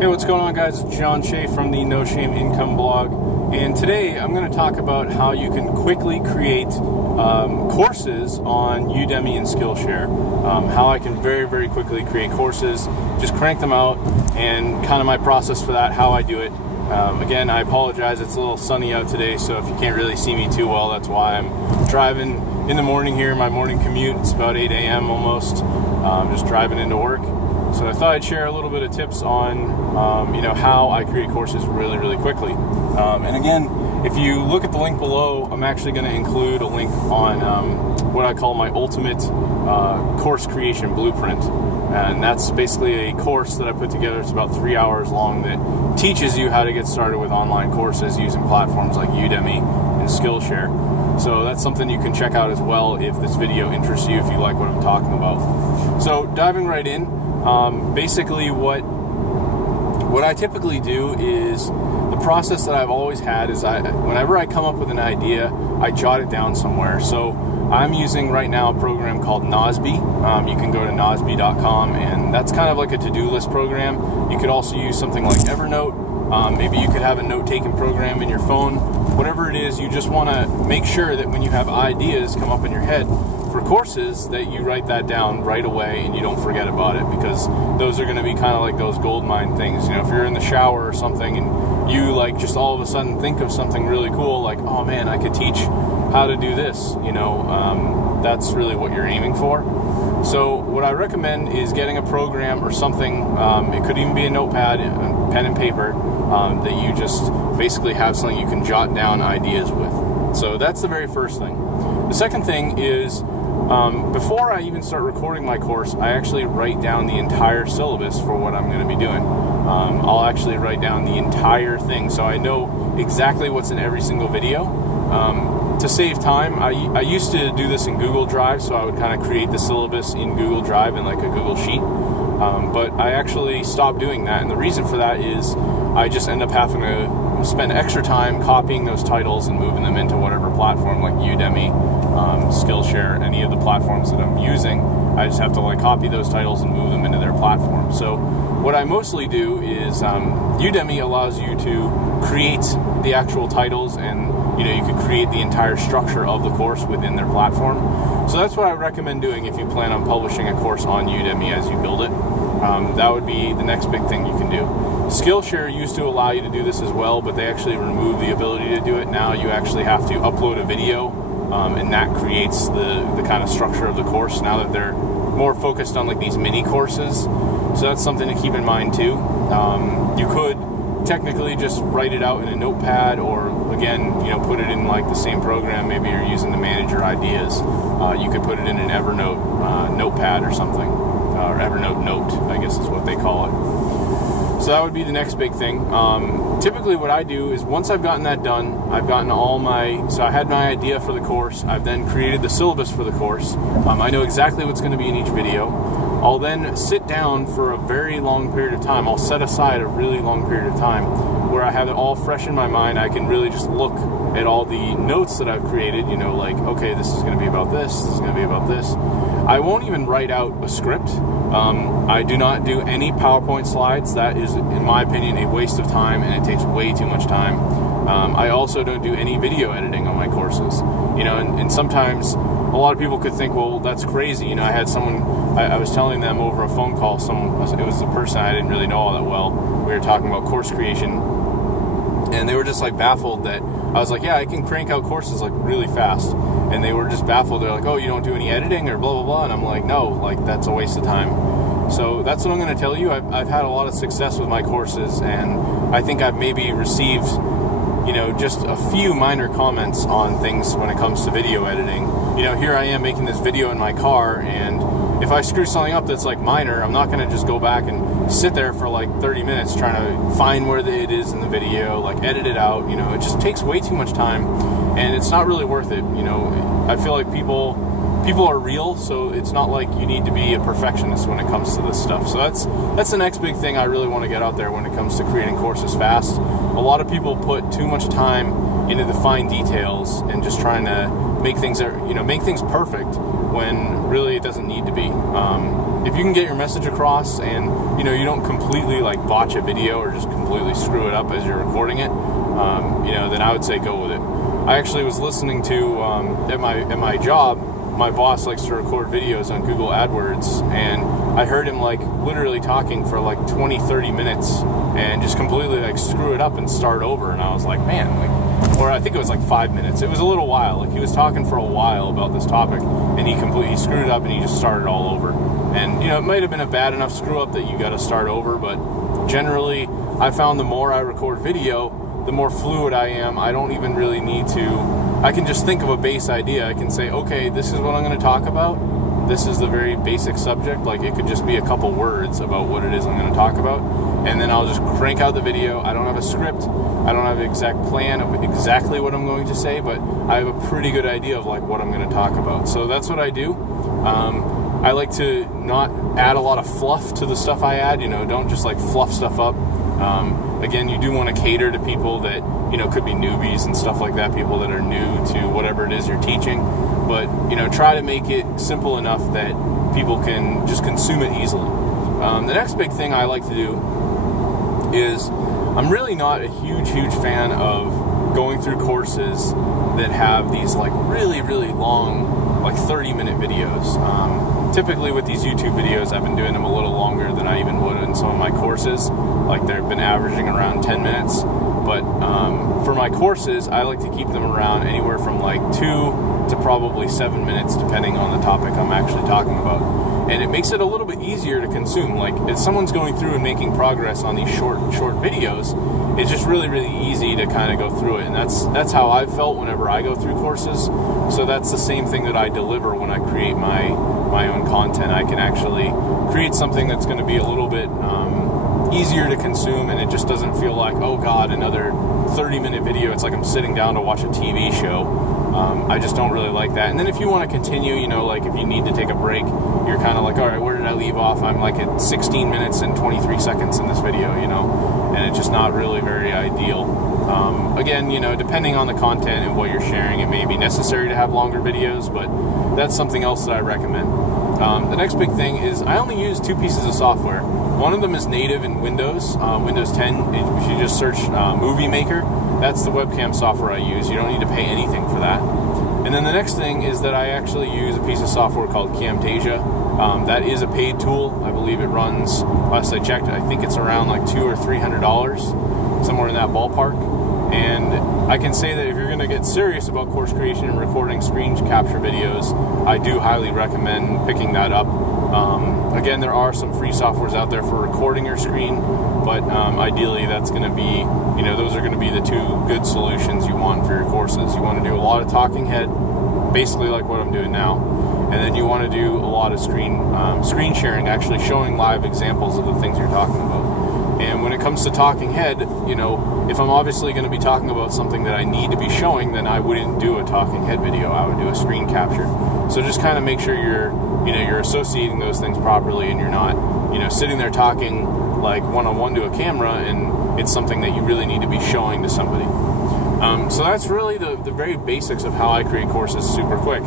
Hey, what's going on, guys? It's John Shea from the No Shame Income blog, and today I'm going to talk about how you can quickly create courses on Udemy and Skillshare. How I can very quickly create courses, just crank them out, and kind of my process for that, how I do it. Again, I apologize, it's a little sunny out today, so if you can't really see me too well, that's why. I'm driving in the morning here, my morning commute. It's about 8 a.m. almost. Just driving into work. So I thought I'd share a little bit of tips on, how I create courses really quickly. And again, if you look at the link below, I'm actually going to include a link on what I call my ultimate course creation blueprint. And that's basically a course that I put together. It's about 3 hours long that teaches you how to get started with online courses using platforms like Udemy and Skillshare. So that's something you can check out as well if this video interests you, if you like what I'm talking about. So diving right in, basically what I typically do is the process that I've always had is whenever I come up with an idea, I jot it down somewhere. So I'm using right now a program called Nozbe. You can go to nozbe.com, and that's kind of like a to-do list program. You could also use something like Evernote. Maybe you could have a note-taking program in your phone. Whatever it is, you just want to make sure that when you have ideas come up in your head for courses, that you write that down right away and you don't forget about it, because those are going to be kind of like those gold mine things. If you're in the shower or something and you just all of a sudden think of something really cool, like, oh man, I could teach how to do this, that's really what you're aiming for. So what I recommend is getting a program or something, it could even be a notepad, pen and paper, that you just basically have something you can jot down ideas with. So that's the very first thing. The second thing is, before I even start recording my course, I actually write down the entire syllabus for what I'm going to be doing. I'll actually write down the entire thing so I know exactly what's in every single video. To save time, I used to do this in Google Drive, so I would kind of create the syllabus in Google Drive in like a Google Sheet. But I actually stopped doing that, and the reason for that is I just end up having to spend extra time copying those titles and moving them into whatever platform, like Udemy, Skillshare, any of the platforms that I'm using. I just have to copy those titles and move them into their platform. So what I mostly do is Udemy allows you to create the actual titles, and you can create the entire structure of the course within their platform. So that's what I recommend doing if you plan on publishing a course on Udemy as you build it. That would be the next big thing you can do. Skillshare used to allow you to do this as well, but they actually removed the ability to do it. Now you actually have to upload a video, and that creates the kind of structure of the course now that they're more focused on these mini courses. So that's something to keep in mind too. You could technically just write it out in a notepad, or again, put it in the same program. Maybe you're using to manage your ideas. You could put it in an Evernote notepad or something, or Evernote Note, I guess is what they call it. So that would be the next big thing. Typically what I do is once I've gotten that done, I've gotten so I had my idea for the course, I've then created the syllabus for the course. I know exactly what's going to be in each video. I'll then sit down for a very long period of time. I'll set aside a really long period of time where I have it all fresh in my mind. I can really just look at all the notes that I've created, okay, this is going to be about this is going to be about this. I won't even write out a script. I do not do any PowerPoint slides. That is, in my opinion, a waste of time, and it takes way too much time. I also don't do any video editing on my courses. And sometimes a lot of people could think, well, that's crazy. I had someone, I was telling them over a phone call, it was a person I didn't really know all that well. We were talking about course creation, and they were just baffled that I was like, yeah, I can crank out courses really fast. And they were just baffled. They're like, oh, you don't do any editing or blah, blah, blah. And I'm like, no, that's a waste of time. So that's what I'm going to tell you. I've had a lot of success with my courses, and I think I've maybe received, just a few minor comments on things when it comes to video editing. Here I am making this video in my car, and if I screw something up that's minor, I'm not going to just go back and sit there for 30 minutes trying to find where it is in the video, edit it out. It just takes way too much time, and it's not really worth it. I feel like people are real, so it's not like you need to be a perfectionist when it comes to this stuff. So that's the next big thing I really want to get out there when it comes to creating courses fast. A lot of people put too much time into the fine details and just trying to make things perfect when really it doesn't need to be. If you can get your message across and you don't completely like botch a video or just completely screw it up as you're recording it, then I would say go with it. I actually was listening to at my job, my boss likes to record videos on Google AdWords, and I heard him like literally talking for like 20-30 minutes and just completely like screw it up and start over. And I was like, man, or I think it was like 5 minutes. It was a little while. Like he was talking for a while about this topic, and he screwed it up and he just started all over. And it might have been a bad enough screw up that you got to start over, but generally I found the more I record video, the more fluid I am. I don't even really need to. I can just think of a base idea. I can say, okay, this is what I'm going to talk about. This is the very basic subject. Like it could just be a couple words about what it is I'm going to talk about. And then I'll just crank out the video. I don't have a script. I don't have an exact plan of exactly what I'm going to say, but I have a pretty good idea of like what I'm going to talk about. So that's what I do. I like to not add a lot of fluff to the stuff I add. Don't just like fluff stuff up. Again, you do want to cater to people that, could be newbies and stuff like that, people that are new to whatever it is you're teaching. But, try to make it simple enough that people can just consume it easily. The next big thing I like to do is I'm really not a huge fan of going through courses that have these like really, really long, like 30-minute videos. Typically with these YouTube videos, I've been doing them a little longer than I even would in some of my courses. Like they've been averaging around 10 minutes. But for my courses, I like to keep them around anywhere from like 2 to probably 7 minutes, depending on the topic I'm actually talking about. And it makes it a little bit easier to consume. Like if someone's going through and making progress on these short videos, it's just really, really easy to kind of go through it. And that's how I've felt whenever I go through courses. So that's the same thing that I deliver when I create my own content. I can actually create something that's going to be a little bit easier to consume, and it just doesn't feel like, oh God, another 30-minute video. It's like I'm sitting down to watch a TV show. I just don't really like that. And then if you want to continue, like if you need to take a break, you're kind of like, all right, where did I leave off? I'm like at 16 minutes and 23 seconds in this video, and it's just not really very ideal. Again, depending on the content and what you're sharing, it may be necessary to have longer videos, but that's something else that I recommend. The next big thing is I only use 2 pieces of software. One of them is native in Windows, Windows 10. If you just search Movie Maker, that's the webcam software I use. You don't need to pay anything for that. And then the next thing is that I actually use a piece of software called Camtasia. That is a paid tool. I believe it runs, last I checked, I think it's around like $200 or $300, somewhere in that ballpark. And I can say that if you're going to get serious about course creation and recording screen capture videos, I do highly recommend picking that up. Again, there are some free softwares out there for recording your screen, but ideally that's going to be, those are going to be the 2 good solutions you want for your courses. You want to do a lot of talking head, basically like what I'm doing now, and then you want to do a lot of screen sharing, actually showing live examples of the things you're talking about. And when it comes to talking head, if I'm obviously going to be talking about something that I need to be showing, then I wouldn't do a talking head video. I would do a screen capture. So just kind of make sure you're associating those things properly, and you're not, sitting there talking like one-on-one to a camera, and it's something that you really need to be showing to somebody. So that's really the very basics of how I create courses super quick.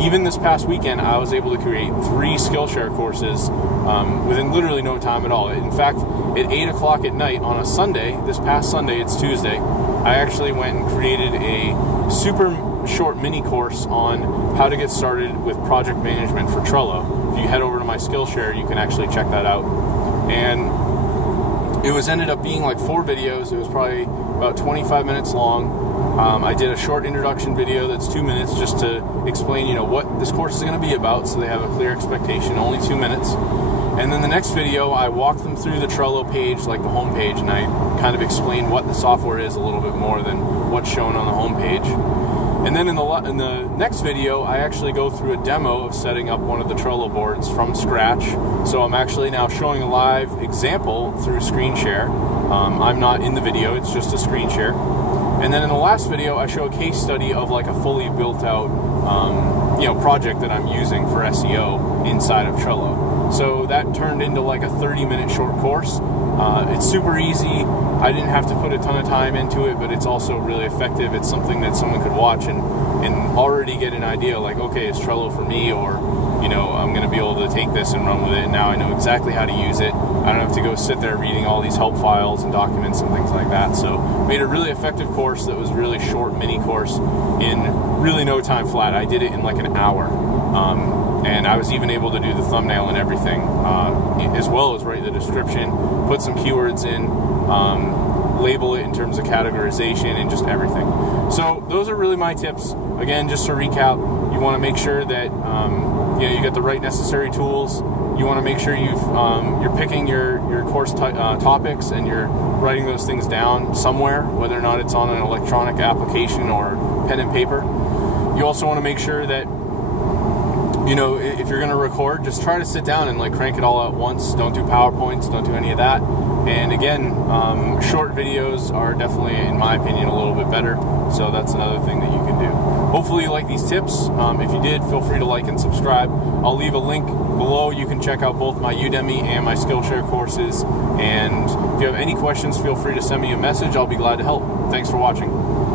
Even this past weekend, I was able to create 3 Skillshare courses within literally no time at all. In fact, at 8 o'clock at night on a Sunday, this past Sunday, it's Tuesday, I actually went and created a super short mini course on how to get started with project management for Trello. If you head over to my Skillshare, you can actually check that out. And it ended up being like 4 videos. It was probably about 25 minutes long. I did a short introduction video that's 2 minutes just to explain, what this course is going to be about, so they have a clear expectation, only 2 minutes. And then the next video, I walked them through the Trello page, like the home page, and I kind of explained what the software is a little bit more than what's shown on the home page. And then in the next video, I actually go through a demo of setting up one of the Trello boards from scratch. So I'm actually now showing a live example through screen share. I'm not in the video, it's just a screen share. And then in the last video, I show a case study of like a fully built out project that I'm using for SEO inside of Trello. So that turned into like a 30-minute short course. It's super easy. I didn't have to put a ton of time into it, but it's also really effective. It's something that someone could watch and already get an idea like, okay, is Trello for me? Or, you know, I'm going to be able to take this and run with it. And now I know exactly how to use it. I don't have to go sit there reading all these help files and documents and things like that. So made a really effective course that was really short, mini course in really no time flat. I did it in like an hour. And I was even able to do the thumbnail and everything, as well as write the description, put some keywords in, label it in terms of categorization and just everything. So those are really my tips. Again, just to recap, you want to make sure that you get the right necessary tools. You want to make sure you're picking your course topics and you're writing those things down somewhere, whether or not it's on an electronic application or pen and paper. You also want to make sure that, you know, if you're going to record, just try to sit down and like crank it all at once. Don't do PowerPoints, don't do any of that. And again, short videos are definitely, in my opinion, a little bit better. So that's another thing that you can do. Hopefully you like these tips. If you did, feel free to like and subscribe. I'll leave a link below. You can check out both my Udemy and my Skillshare courses. And if you have any questions, feel free to send me a message. I'll be glad to help. Thanks for watching.